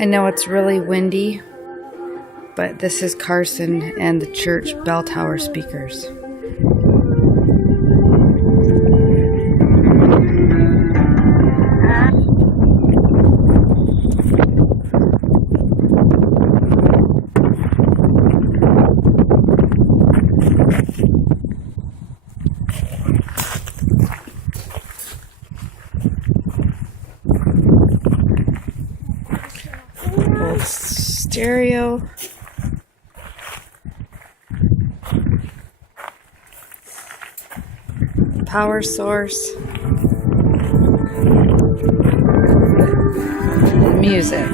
I know it's really windy, but this is Carson and the church bell tower speakers. Old stereo. Power source. Music.